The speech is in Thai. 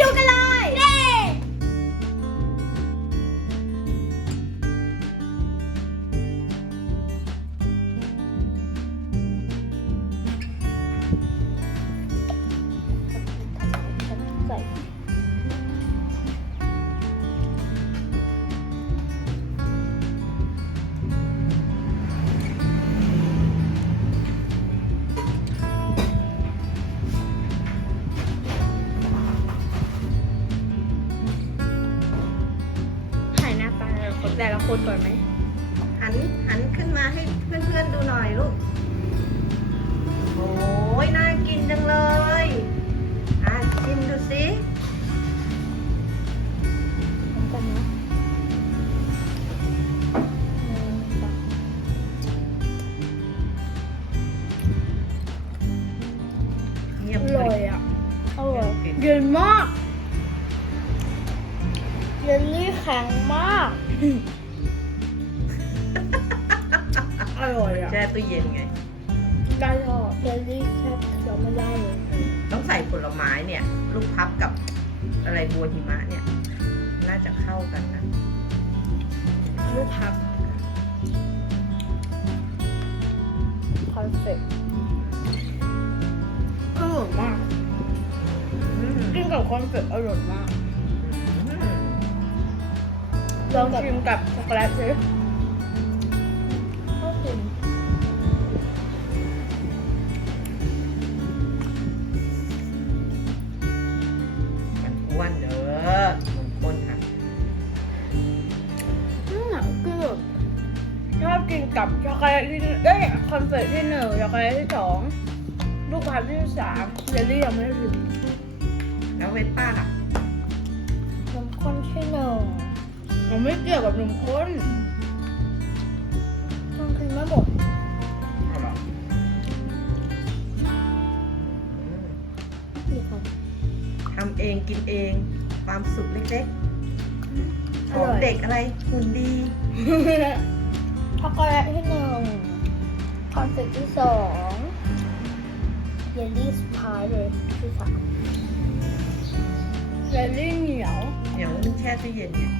ดูกันเลย แต่ละคนแต่ละคนก่อนไหม หันหันขึ้นมาให้เพื่อนๆดูหน่อยลูก โอ้ยน่ากินจังเลย อะชิมดูสิเหมือนกันนะหนึ่งสองเงียบอเลร่อยยอะ อร่อยเย็นมาก เยลลี่แข็งมาก อร่อยอะแช่ตู้เย็นไง ได้หรอเยลลี่แค่เคี้ยวไม่ได้เลยต้องใส่ผลไม้เนี่ย ลูกพับกับอะไรบัวหิมะเนี่ย น่าจะเข้ากันนะ ลูกพับคอนเซ็ปต์อร่อยมากอืมกินกับคอนเฟกอร่อยมากอืม ลองชิมกับช็อกโกแลตสิข้าวกินมันอ้วนเด้อมันข้นค่ะอืมคือแบบชอบกินกับช็อกโกแลตที่เอ้ยคอนเฟกที่หนึ่งช็อกโกแลตที่สองลูกพับที่สามเยลลี่ยังไม่ได้ชิมแล้วเวสป้าล่ะนมข้นที่หนึ่ง มันไม่เกี่ยวกับนมข้นต้องกินไม่หมดเอาเหรออืมนี่ค่ะทำเองกินเอง ความสุขเล็กๆอของร่อยเด็กอะไรหุ่นดี ช็อกโกแลตที่หนึ่งคอนเซ็ปต์ที่สองเยลลี่สุดท้ายเลยที่สามเยลลี่เหนียว เดี๋ยวมันแช่ตู้เย็นอยู่